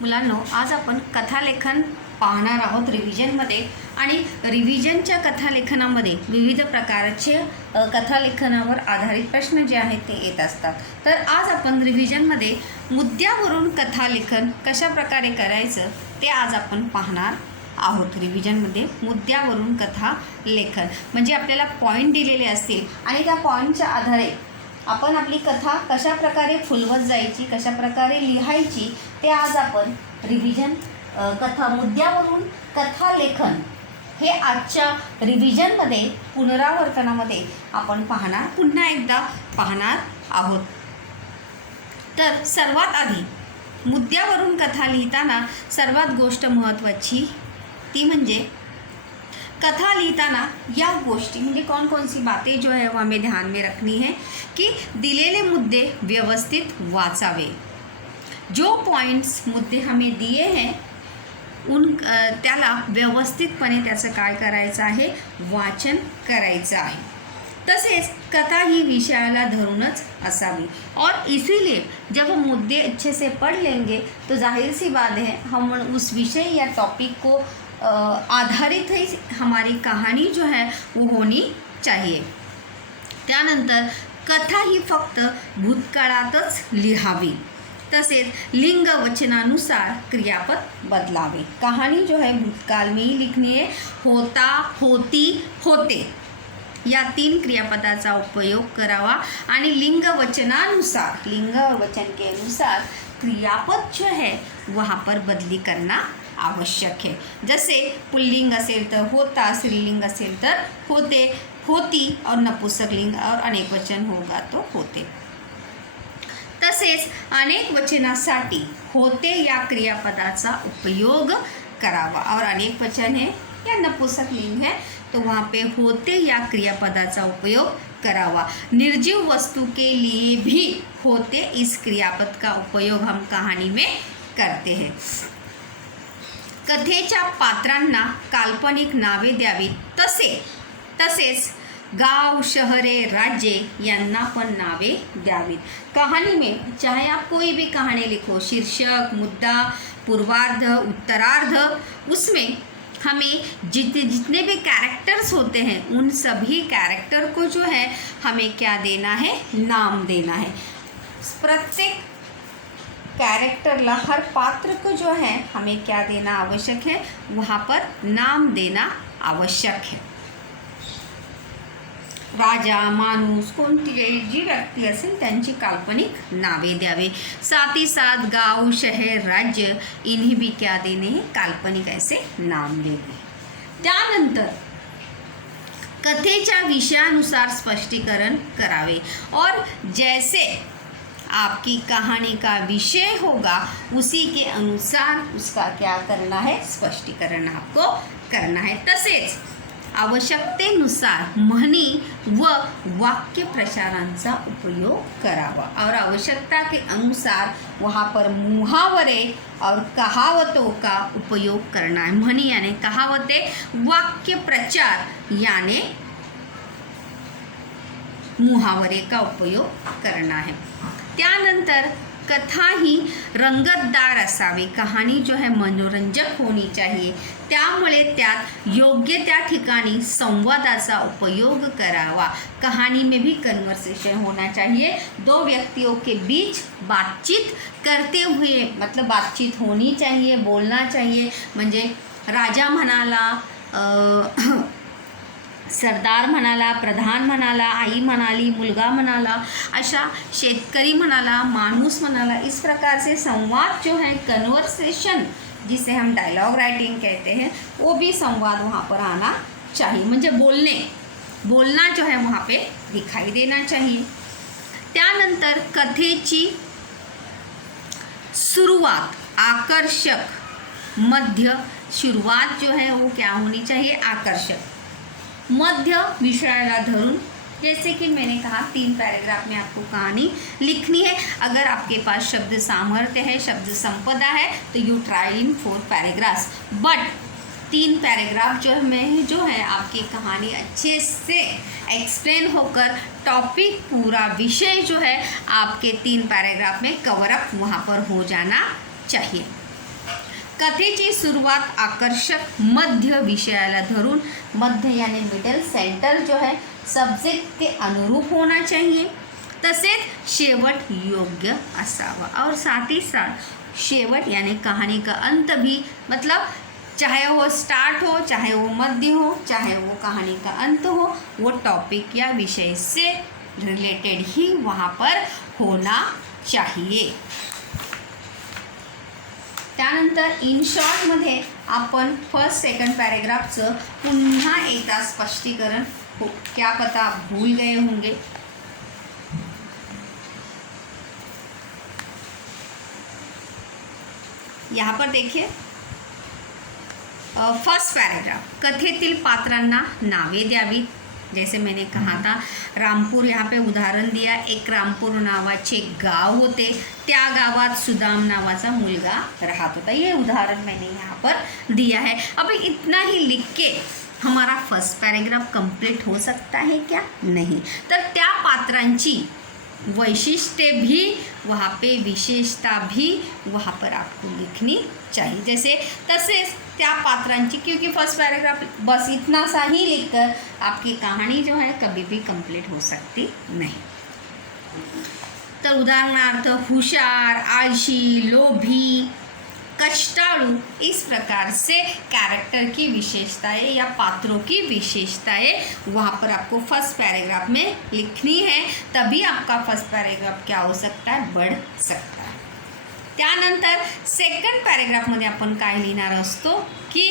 मुलांनो, आज आपण कथालेखन पाहणार आहोत रिव्हिजनमध्ये. आणि रिव्हिजनच्या कथालेखनामध्ये विविध प्रकारचे कथालेखनावर आधारित प्रश्न जे आहेत ते येत असतात. तर आज आपण रिव्हिजनमध्ये मुद्द्यावरून कथालेखन कशा प्रकारे करायचं ते आज आपण पाहणार आहोत. रिव्हिजनमध्ये मुद्द्यावरून कथालेखन म्हणजे आपल्याला पॉईंट दिलेले असतील आणि त्या पॉईंटच्या आधारे आपण आपली कथा कशा प्रकारे फुलवत जायची, कशा प्रकारे लिहायची ते आज आपण रिव्हिजन कथा मुद्द्यावरून कथालेखन हे आजच्या रिव्हिजनमध्ये पुनरावर्तनामध्ये आपण पुन्हा एकदा पाहणार आहोत. तर सर्वात आधी मुद्द्यावरून कथा लिहिताना सर्वात गोष्ट महत्त्वाची ती म्हणजे कथा लिहिताना या गोष्टी म्हणजे कौन सी बातें जो है वो हमें ध्यान में रखनी है कि दिलेले मुद्दे व्यवस्थित वाचावे. जो पॉइंट्स मुद्दे हमें दिए हैं त्याला व्यवस्थितपणे त्याचं काय करायचं आहे, वाचन करायचं आहे. तसेच कथा ही विषयाला धरूनच असावी. और इसीलिए जब हम मुद्दे अच्छे से पढ़ लेंगे तो जाहिर सी बात है हम उस विषय या टॉपिक को आधारित ही हमारी कहानी जो है वो होनी चाहिए. त्यानंतर कथा ही फक्त भूतकाळातच लिहावी. तसेच लिंग वचनानुसार क्रियापद बदलावे. कहानी जो है भूतकाल में ही लिखनी है. होता, होती, होते या 3 क्रियापदाचा उपयोग करावा आणि लिंग वचनानुसार, लिंग और वचन के अनुसार क्रियापद जो है वहाँ पर बदली करना आवश्यक है. जैसे पुल्लिंग असेल तर होता, स्त्रीलिंग असेल तर होते, होती और नपुंसकलिंग और अनेक वचन होगा तो होते. तसेच अनेक वचनासाठी होते या क्रियापदाचा उपयोग करावा और अनेक वचन है या नपुंसकलिंग है तो वहाँ पे होते या क्रियापदाचा उपयोग करावा. निर्जीव वस्तु के लिए भी होते इस क्रियापद का उपयोग हम कहानी में करते हैं. कथेच्या पात्रांना काल्पनिक नावे द्यावीत. तसेच गांव, शहरे, राज्य यांना पण नावे द्यावीत. कहानी में चाहे आप कोई भी कहानी लिखो, शीर्षक, मुद्दा, पूर्वार्ध, उत्तरार्ध, उसमें हमें जितने भी कैरेक्टर्स होते हैं उन सभी कैरेक्टर को जो है हमें क्या देना है, नाम देना है. प्रत्येक कैरेक्टरला, हर पात्र को जो है हमें क्या देना आवश्यक है, वहाँ पर नाम देना आवश्यक है. राजा, माणूस, कोणती जी व्यक्ती असेल त्यांची काल्पनिक नावे द्यावे. साथ ही साथ गांव, शहर, राज्य इन्हें भी क्या देने हैं, काल्पनिक ऐसे नाम देने. त्यानंतर कथेच्या विषयानुसार स्पष्टीकरण करावे. और जैसे आपकी कहानी का विषय होगा उसी के अनुसार उसका क्या करना है, स्पष्टीकरण आपको करना है. तसेच आवश्यकतेनुसार म्हणी व वाक्य प्रचारांचा उपयोग करावा. और आवश्यकता के अनुसार वहाँ पर मुहावरे और कहावतों का उपयोग करना है. म्हणी यानी कहावतें, वाक्य प्रचार यानी मुहावरे का उपयोग करना है. त्यानंतर कथा ही रंगतदार असावी. कहानी जो है मनोरंजक होनी चाहिए. त्यामुळे त्यात योग्य त्या ठिकाणी संवादाचा उपयोग करावा. कहानी में भी कन्वर्सेशन होना चाहिए. 2 व्यक्तियों के बीच बातचीत करते हुए, मतलब बातचीत होनी चाहिए, बोलना चाहिए. म्हणजे राजा म्हणाला, सरदार म्हणाला, प्रधान म्हणाला, आई म्हणाली, मुलगा म्हणाला, अशा शेतकरी म्हणाला, माणूस म्हणाला. इस प्रकार से संवाद जो है, कन्वर्सेशन जिसे हम डायलॉग राइटिंग कहते हैं, वो भी संवाद वहाँ पर आना चाहिए. म्हणजे बोलना जो है वहाँ पे दिखाई देना चाहिए. त्यानंतर कथेची सुरुवात आकर्षक, मध्य, शुरुआत जो है वो क्या होनी चाहिए, आकर्षक. मध्य विषयाला धरून, जैसे कि मैंने कहा 3 पैराग्राफ में आपको कहानी लिखनी है. अगर आपके पास शब्द सामर्थ्य है, शब्द संपदा है तो you try in 4 paragraphs. But 3 paragraph जो है आपकी कहानी अच्छे से एक्सप्लेन होकर टॉपिक, पूरा विषय जो है आपके 3 पैराग्राफ में कवर अप वहाँ पर हो जाना चाहिए. कथेची सुरुवात आकर्षक मध्य विषयाला धरून, मध्य यानी मिडल सेंटर जो है सब्जेक्ट के अनुरूप होना चाहिए, तसेच शेवट योग्य असावा। और साथ ही साथ शेवट यानी कहानी का अंत भी, मतलब चाहे वो स्टार्ट हो, चाहे वो मध्य हो, चाहे वो कहानी का अंत हो, वो टॉपिक या विषय से रिलेटेड ही वहाँ पर होना चाहिए। त्यानंतर इन शॉर्टमध्ये आपण फर्स्ट सेकंड पॅरेग्राफचं पुन्हा एकदा स्पष्टीकरण हो, क्या पता आप भूल गए होंगे। यहाँ पर देखिए फर्स्ट पैराग्राफ, कथेतील पात्रांना नावे द्यावी। जैसे मैंने कहा था, रामपूर, यहाँ पे उदाहरण दिया, एक रामपूर नावाचे गाव होते, त्या गावात सुदाम नावाचा मुलगा राहत होता। ये उदाहरण मैंने यहाँ पर दिया है। अब इतना ही लिख के हमारा फर्स्ट पैराग्राफ कंप्लीट हो सकता है क्या? नहीं। तर त्या पात्रांची वैशिष्ट्य भी वहाँ पे, विशेषता भी वहाँ पर आपको लिखनी चाहिए। जैसे तसेच त्या पात्रांची, क्योंकि फर्स्ट पैराग्राफ बस इतना सा ही लिखकर आपकी कहानी जो है कभी भी कंप्लीट हो सकती नहीं। तो उदाहरणार्थ हुशार, आळशी, लोभी, कष्टाळू, इस प्रकार से कैरेक्टर की विशेषताएं या पात्रों की विशेषताएं वहाँ पर आपको फर्स्ट पैराग्राफ में लिखनी है, तभी आपका फर्स्ट पैराग्राफ क्या हो सकता है, बढ़ सकता है। त्यानंतर सेकंड पॅरेग्राफमध्ये आपण काय लिहिणार असतो की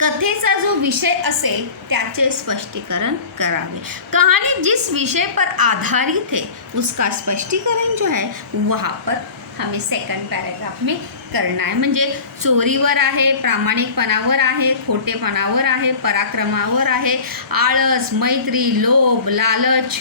कथेचा जो विषय असेल त्याचे स्पष्टीकरण करावे। कहानी जिस विषय पर आधारित है उसका स्पष्टीकरण जो है वहाँ पर हमें सेकंड पॅरेग्राफ में करना है। म्हणजे चोरीवर आहे, प्रामाणिकपणावर आहे, खोटेपणावर आहे, पराक्रमावर आहे, आळस, मैत्री, लोभ, लालच,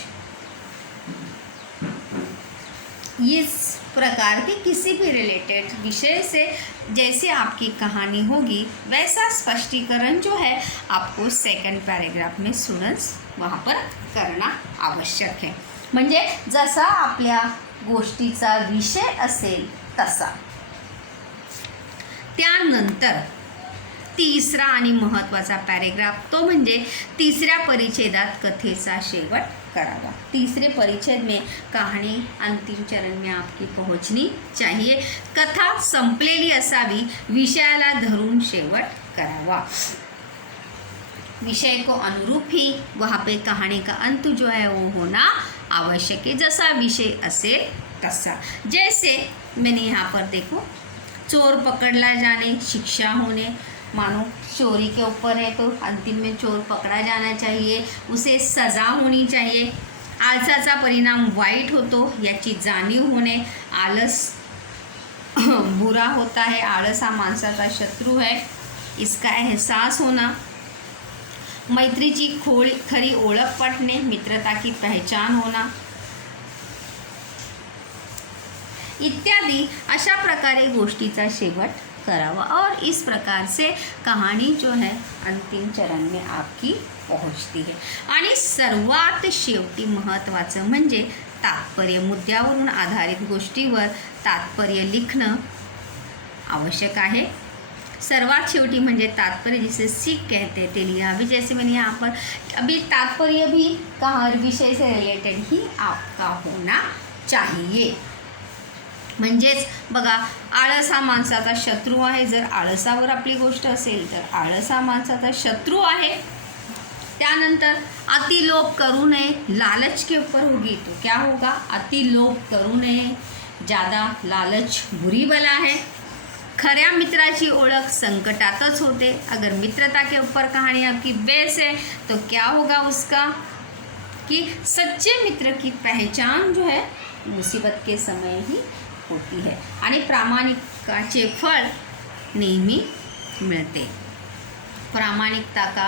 इस प्रकार के किसी भी रिलेटेड विषय से जैसे आपकी कहानी होगी वैसा स्पष्टीकरण जो है आपको सेकंड पैराग्राफ में स्टूडेंट्स वहाँ पर करना आवश्यक है। म्हणजे जसा आपल्या गोष्टीचा विषय असेल तसा। त्यानंतर तिसरा आणि महत्त्वाचा पॅरेग्राफ, तो म्हणजे तिसऱ्या परिच्छेदात कथेचा शेवट करावा। तीसरे परिच्छेद में कहानी अंतिम चरण में आपकी पहुंचनी चाहिए। कथा संपलेली असावी, विषयाला धरून शेवट करावा। विषय को अनुरूप ही वहाँ पे कहानी का अंत जो है वो होना आवश्यक है, जैसा विषय असेल तसा। जैसे मैंने यहाँ पर देखो, चोर पकड़ला जाने, शिक्षा होने, मानो चोरी के ऊपर है तो अंतिम में चोर पकड़ा जाना चाहिए, उसे सज़ा होनी चाहिए। आळसाचा परिणाम वाईट होतो याची जाणीव होणे, आलस बुरा होता है, आळस हा माणसाचा शत्रू है, इसका एहसास होना, मैत्रीची खरी ओळख पटणे, मित्रता की पहचान होना इत्यादि, अशा प्रकारे गोष्टीचा शेवट करावा। और इस प्रकार से कहानी जो है अंतिम चरण में आपकी पहुंचती है। आणि सर्वात शेवटी महत्त्वाचं म्हणजे तात्पर्य, मुद्द्यावरून आधारित गोष्टीवर तात्पर्य लिखणं आवश्यक आहे। सर्वात शेवटी म्हणजे तात्पर्य, जिसे सीख कहते हैं, ते लिहा भी। जैसे मैंने यहाँ पर अभी तात्पर्य भी कहाँ विषय से रिलेटेड ही आपका होना चाहिए। म्हणजेच बघा, आळस हा माणसाचा शत्रू आहे, जर आळसावर आपली गोष्ट असेल तर आळस हा माणसाचा शत्रू आहे। त्यानंतर अति लोभ करू नये, लालच के ऊपर होगी तो क्या होगा, अति लोभ करू नये, ज़्यादा लालच बुरी बला है। खऱ्या मित्राची ओळख संकटातच होते, अगर मित्रता के ऊपर कहानी आपकी बेस है तो क्या होगा उसका, कि सच्चे मित्र की पहचान जो है मुसीबत के समय ही होती है आणि प्रामाणिकाचे फळ नेहमी मिलते। प्रामाणिकता का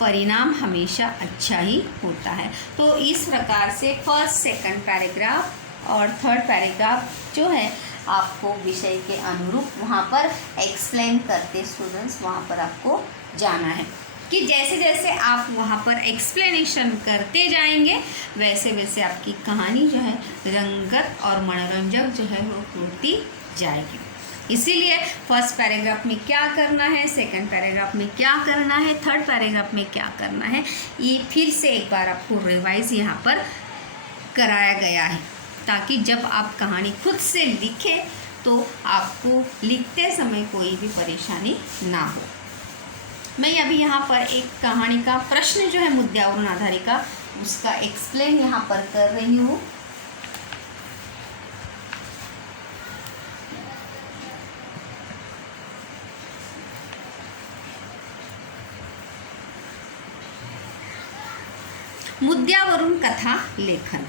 परिणाम हमेशा अच्छा ही होता है। तो इस प्रकार से फर्स्ट सेकंड पैराग्राफ और थर्ड पैराग्राफ जो है आपको विषय के अनुरूप वहाँ पर एक्सप्लेन करते स्टूडेंट्स वहाँ पर आपको जाना है, कि जैसे जैसे आप वहाँ पर एक्सप्लेनेशन करते जाएंगे वैसे वैसे आपकी कहानी जो है रंगत और मनोरंजक जो है वो होती जाएगी। इसीलिए फर्स्ट पैराग्राफ में क्या करना है, सेकंड पैराग्राफ में क्या करना है, थर्ड पैराग्राफ में क्या करना है, ये फिर से एक बार आपको रिवाइज यहाँ पर कराया गया है, ताकि जब आप कहानी खुद से लिखें तो आपको लिखते समय कोई भी परेशानी ना हो। मैं अभी यहाँ पर एक कहानी का प्रश्न जो है मुद्द्यावरून आधारित का, उसका एक्सप्लेन यहाँ पर कर रही हूँ। मुद्द्यावरून कथा लेखन,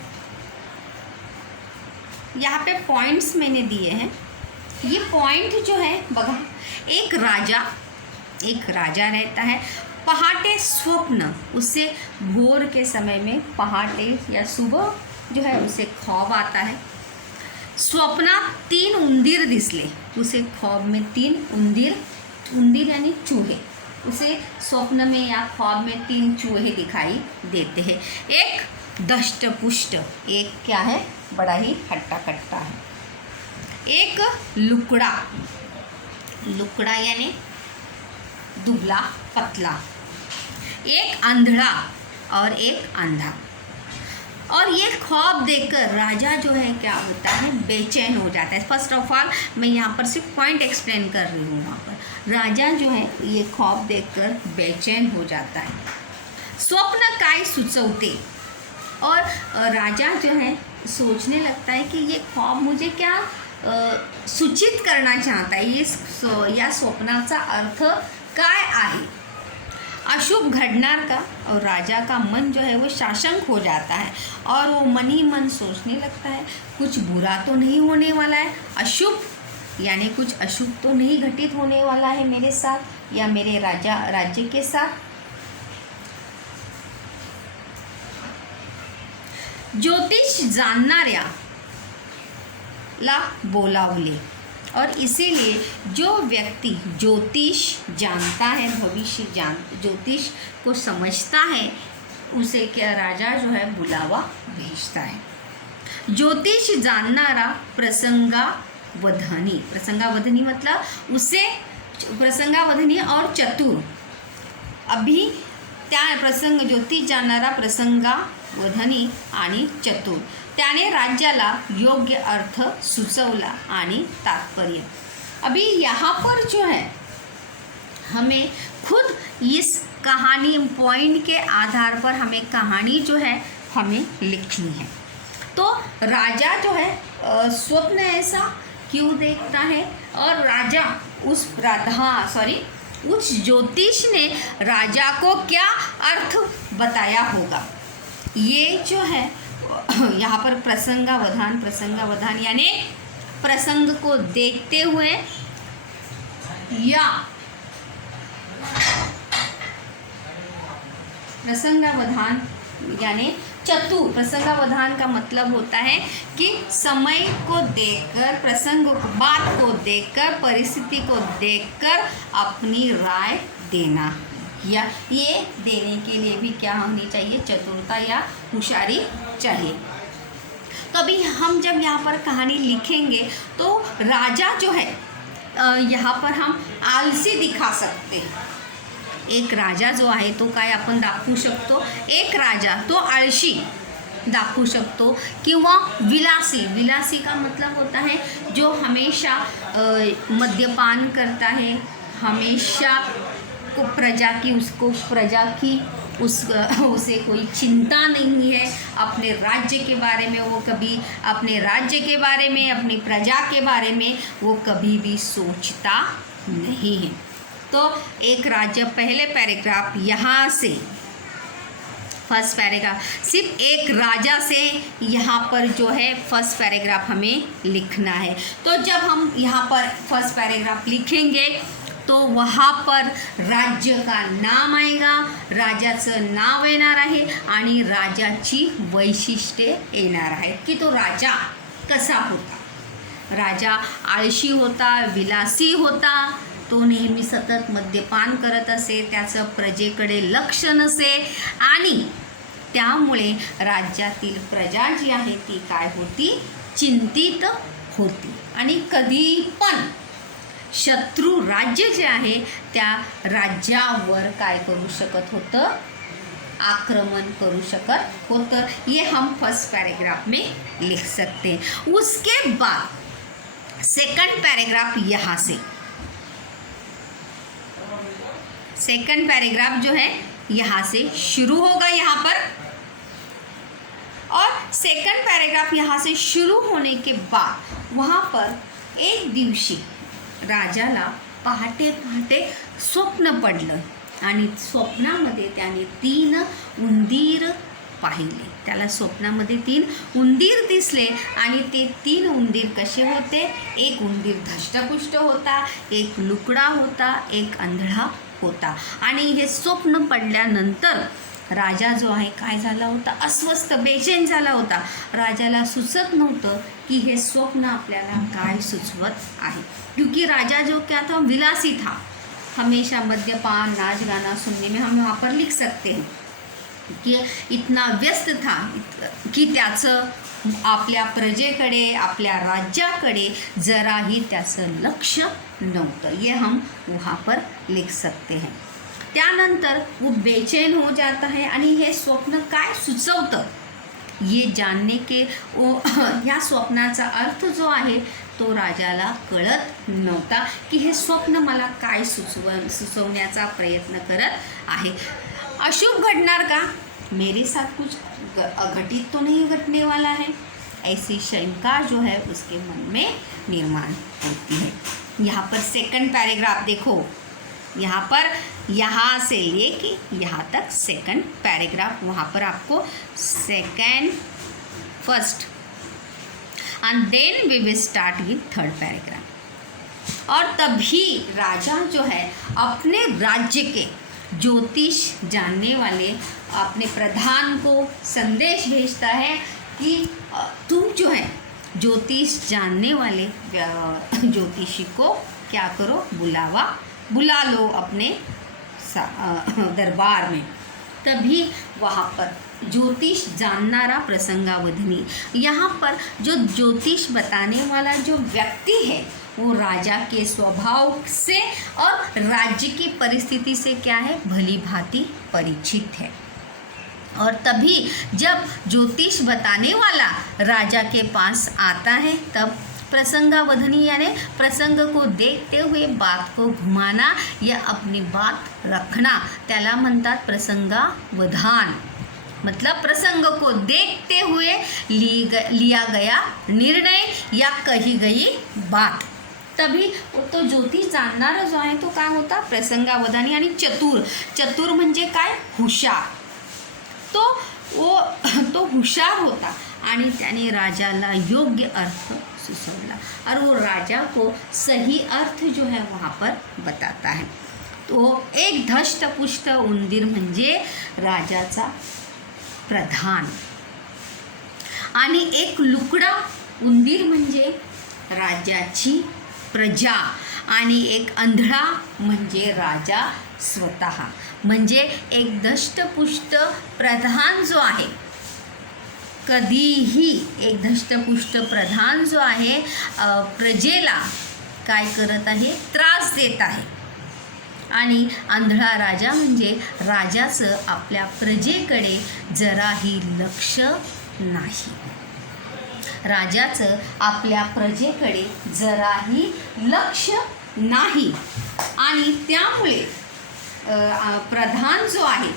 यहाँ पे पॉइंट्स मैंने दिए हैं। ये पॉइंट जो है बघा, एक राजा रहता है, पहाटे स्वप्न, उससे भोर के समय में पहाटे या सुबह जो है उसे ख्वाब आता है। स्वप्नात 3 उंदीर दिसले, उसे ख्वाब में 3 उंदीर यानी चूहे, उसे स्वप्न में या ख्वाब में 3 चूहे दिखाई देते हैं। एक दष्टपुष्ट, एक क्या है, बड़ा ही हट्टा कट्टा है। एक लुकड़ा यानी दुबला पतला। एक अंधड़ा और एक अंधा। और ये ख्वाब देखकर राजा जो है क्या होता है, बेचैन हो जाता है। फर्स्ट ऑफ ऑल मैं यहाँ पर सिर्फ पॉइंट एक्सप्लेन कर रही हूँ। वहाँ पर राजा जो है ये ख्वाब देखकर बेचैन हो जाता है। स्वप्न काय सुचवते, और राजा जो है सोचने लगता है कि ये ख्वाब मुझे क्या सूचित करना चाहता है, ये या स्वप्नाचा अर्थ काय आहे। अशुभ घडनार का, और राजा का मन जो है वो शाशंक हो जाता है और वो मन ही मन सोचने लगता है कुछ बुरा तो नहीं होने वाला है। अशुभ यानी कुछ अशुभ तो नहीं घटित होने वाला है मेरे साथ या मेरे राज्य के साथ। ज्योतिष जानणाऱ्या ला बोलावले, और इसीलिए जो व्यक्ति ज्योतिष जानता है, ज्योतिष को समझता है, उसे क्या राजा जो है बुलावा भेजता है। ज्योतिष जाननारा प्रसंगावधानी, प्रसंगावधानी मतलब उसे प्रसंगावधानी और चतुर, अभी त्या प्रसंग ज्योतिष जानणारा प्रसंगावधानी आणि चतुर, त्याने राज्याला योग्य अर्थ सुचवला आणि तात्पर्य। अभी यहाँ पर जो है हमें खुद इस कहानी पॉइंट के आधार पर हमें कहानी जो है हमें लिखनी है। तो राजा जो है स्वप्न ऐसा क्यों देखता है, और राजा उस ज्योतिष ने राजा को क्या अर्थ बताया होगा। ये जो है यहाँ पर प्रसंगावधान यानी प्रसंग को देखते हुए या प्रसंगावधान यानी चतुर। प्रसंगावधान का मतलब होता है कि समय को देखकर, प्रसंग बात को देखकर, परिस्थिति को देखकर अपनी राय देना, या ये देने के लिए भी क्या होनी चाहिए, चतुरता या होशियारी चाहिए। तो अभी हम जब यहाँ पर कहानी लिखेंगे तो राजा जो है यहाँ पर हम आलसी दिखा सकते हैं। एक राजा जो आहे तो काय आपण दाखवू शकतो, एक राजा तो आळशी दाखवू शकतो, किंवा विलासी का मतलब होता है जो हमेशा मद्यपान करता है, हमेशा उसे कोई चिंता नहीं है अपने राज्य के बारे में, वो कभी अपने राज्य के बारे में, अपनी प्रजा के बारे में वो कभी भी सोचता नहीं है। तो एक राज्य, पहले पैराग्राफ यहाँ से फर्स्ट पैराग्राफ सिर्फ एक राजा से यहाँ पर जो है फर्स्ट पैराग्राफ हमें लिखना है। तो जब हम यहाँ पर फर्स्ट पैराग्राफ लिखेंगे तो वहाँ पर राज्य का नाम आएगा, राजाचं नाव येणार आहे आणि राजाची वैशिष्ट्ये येणार आहेत की तो राजा कसा होता। राजा आळशी होता, विलासी होता, तो नेहमी सतत मद्यपान करत असे, त्याचं प्रजेकडे लक्ष नसे आणि त्यामुळे राज्यातील प्रजा जी आहे ती काय होती, चिंतित होती आणि कधी पण शत्रू राज्य जे आहे त्या राज्यावर काय करू शकत होतं, आक्रमण करू शकत होतं। ये हम फर्स्ट पैराग्राफ में लिख सकते हैं। उसके बाद सेकंड पैराग्राफ यहाँ से, सेकंड पैराग्राफ जो है यहाँ से शुरू होगा यहाँ पर, और सेकंड पैराग्राफ यहाँ से शुरू होने के बाद वहाँ पर एक दिवशी राजाला पहाटे पहाटे स्वप्न पडलं आणि स्वप्नामध्ये त्याने 3 उंदीर पाहिले। त्याला स्वप्नामध्ये 3 उंदीर दिसले आणि ते 3 उंदीर कसे होते, एक उंदीर धष्टपुष्ट होता, एक लुकडा होता, एक आंधळा होता। आणि हे स्वप्न पडल्यानंतर राजा जो आहे काय झाला होता, अस्वस्थ बेचैन झाला होता। राजाला सुचत नव्हतं की हे स्वप्न आपल्याला काय सुचवत आहे, क्योंकि राजा जो क्या था, विलासी था, हमेशा मद्यपान नाच गाना सुनने में हम वहाँ पर लिख सकते हैं कि इतना व्यस्त था की त्याचं आपल्या प्रजेकडे, आपल्या राज्याकडे जराही त्याचं लक्ष नव्हतं। ये हम वहाँ पर लिख सकते हैं। त्यानंतर वो बेचैन हो जाता है आणि हे स्वप्न काय सुचवतं ये जानने के ह्या स्वप्नाचा अर्थ जो आहे तो राजाला कळत नव्हता की हे स्वप्न मला काय सुचवण्याचा प्रयत्न करत आहे। अशुभ घडणार का, मेरे साथ कुछ अघटित तो नहीं घटने वाला है, ऐसी शंका जो है उसके मन में निर्माण होती है। यहाँ पर सेकंड पैराग्राफ देखो, यहाँ पर यहाँ से लेके यहाँ तक सेकंड पैराग्राफ, वहाँ पर आपको second first and then we will start with third paragraph. और तभी राजा जो है अपने राज्य के ज्योतिष जानने वाले अपने प्रधान को संदेश भेजता है कि तुम जो है ज्योतिष जानने वाले ज्योतिषी को क्या करो, बुला लो अपने दरबार में। तभी वहाँ पर ज्योतिष जाननारा प्रसंगावधानी, यहाँ पर जो ज्योतिष बताने वाला जो व्यक्ति है वो राजा के स्वभाव से और राज्य की परिस्थिति से क्या है, भली भांति परिचित है। और तभी जब ज्योतिष बताने वाला राजा के पास आता है तब प्रसंगावधानी यानी प्रसंग को देखते हुए बात को घुमाना या अपनी बात रखना, त्याला म्हणतात प्रसंगावधान। मतलब प्रसंग को देखते हुए लिया गया निर्णय या कही गई बात। तभी तो ज्योतिष जानणारा जो आहे तो काय होता, प्रसंगावधानी आणि चतुर म्हणजे काय, हुशार। तो हुशार होता आणि त्याने राजाला योग्य अर्थ सुचवला और वो राजा को सही अर्थ जो है वहाँ पर बताता है। तो एक धष्टपुष्ट उंदीर म्हणजे राजाचा प्रधान आणि एक लुकडा उंदीर म्हणजे राज्याची प्रजा आणि एक अंधळा म्हणजे राजा स्वतः। म्हणजे एक धष्टपुष्ट प्रधान जो आहे, कधीही एक धष्टपुष्ट प्रधान जो आहे प्रजेला काय करत आहे, त्रास देत आहे। आणि आंधळा राजा म्हणजे राजाचं आपल्या प्रजेकडे जराही लक्ष नाही, राजाचं आपल्या प्रजेकडे जराही लक्ष नाही। आणि त्यामुळे प्रधान जो आहे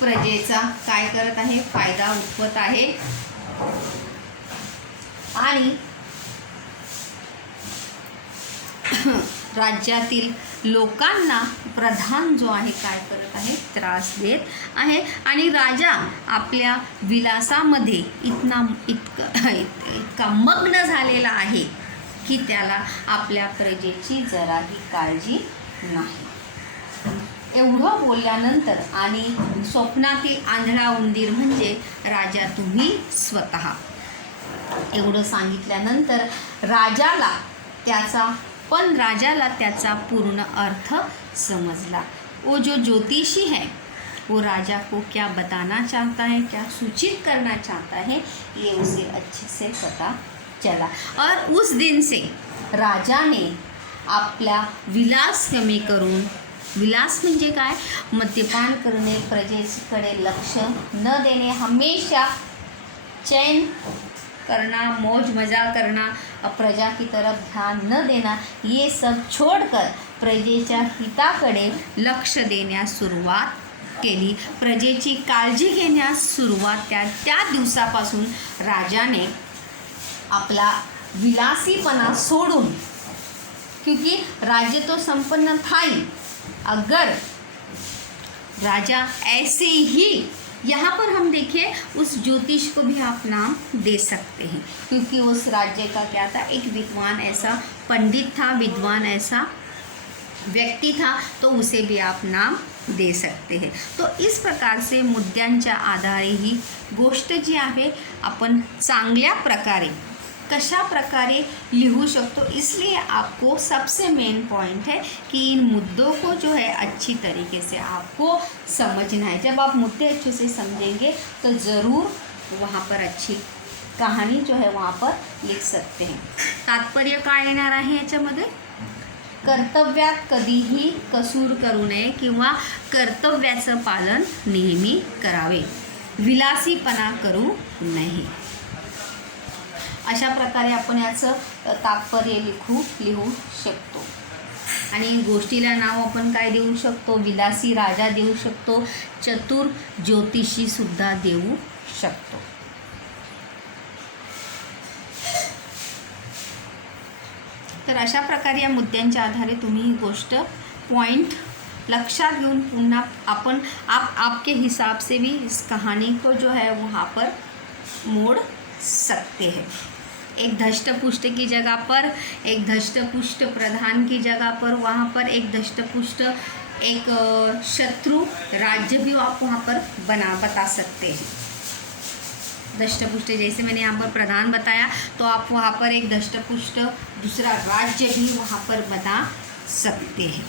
प्रजेचा काय करत आहे, फायदा उठवत आहे। आणि राज्यातील लोकांना प्रधान जो आहे काय करत आहे, त्रास देत आहे। आणि राजा आपल्या विलासामध्ये इतका मग्न झालेला आहे की त्याला आपल्या प्रजेची जराही काळजी नाही। एवढं बोलल्यानंतर आणि स्वप्नातील आंधळा उंदीर म्हणजे राजा तुम्ही स्वतः, एवढं सांगितल्यानंतर राजाला त्याचा पूर्ण अर्थ समजला। वो जो ज्योतिषी है वो राजा को क्या बताना चाहता है, क्या सूचित करना चाहता है, ये उसे अच्छे से पता चला। और उस दिन से राजा ने आपला विलास कमी करून, विलास म्हणजे काय, मद्यपान करणे, प्रजेकडे लक्ष न देणे, हमेशा चैन करना, मौज मजा करना, प्रजा की तरफ ध्यान न देना, ये सब छोड़कर प्रजेच्या हिताकडे लक्ष देण्यास सुरुवात केली. प्रजेची काळजी घेण्यास सुरुवात त्या दिवसापासून राजाने आपला विलासीपणा सोडून, क्योंकि राज्य तो संपन्न था ही, अगर राजा ऐसे ही, यहाँ पर हम देखें उस ज्योतिष को भी आप नाम दे सकते हैं, क्योंकि उस राज्य का क्या था, एक विद्वान ऐसा पंडित था, विद्वान ऐसा व्यक्ति था, तो उसे भी आप नाम दे सकते हैं. तो इस प्रकार से मुद्द्यांच्या आधारे ही गोष्ट जी आहे आपण चांगल्या प्रकारे कशा प्रकारे लिखू सकते, इसलिए आपको सबसे मेन पॉइंट है कि इन मुद्दों को जो है अच्छी तरीके से आपको समझना है. जब आप मुद्दे अच्छे से समझेंगे तो ज़रूर वहाँ पर अच्छी कहानी जो है वहाँ पर लिख सकते हैं. तात्पर्य काय येणार आहे याच्यामध्ये, कर्तव्यात कधीही कसूर करू नये किंवा कर्तव्याचं पालन नेहमी करावे, विलासीपणा करू नये. अशा प्रकारे आपण याचं तात्पर्य लिहू शकतो. आणि गोष्टीला नाव आपण काय देऊ शकतो, विलासी राजा देऊ शकतो, चतुर ज्योतिषी सुद्धा देऊ शकतो. तर अशा प्रकारे या मुद्द्यांच्या आधारे तुम्ही ही गोष्ट पॉइंट लक्षात घेऊन पुन्हा आपण आपके हिसाब से भी इस कहानी को जो है वहाँ पर मोड़ सकते हैं. एक धष्टपुष्ट की जगह पर, एक धष्टपुष्ट प्रधान की जगह पर, वहाँ पर एक धष्टपुष्ट एक शत्रु राज्य भी आप वहाँ पर बता सकते हैं. धष्टपुष्ट जैसे मैंने यहाँ पर प्रधान बताया, तो आप वहाँ पर एक धष्टपुष्ट दूसरा राज्य भी वहाँ पर बता सकते हैं.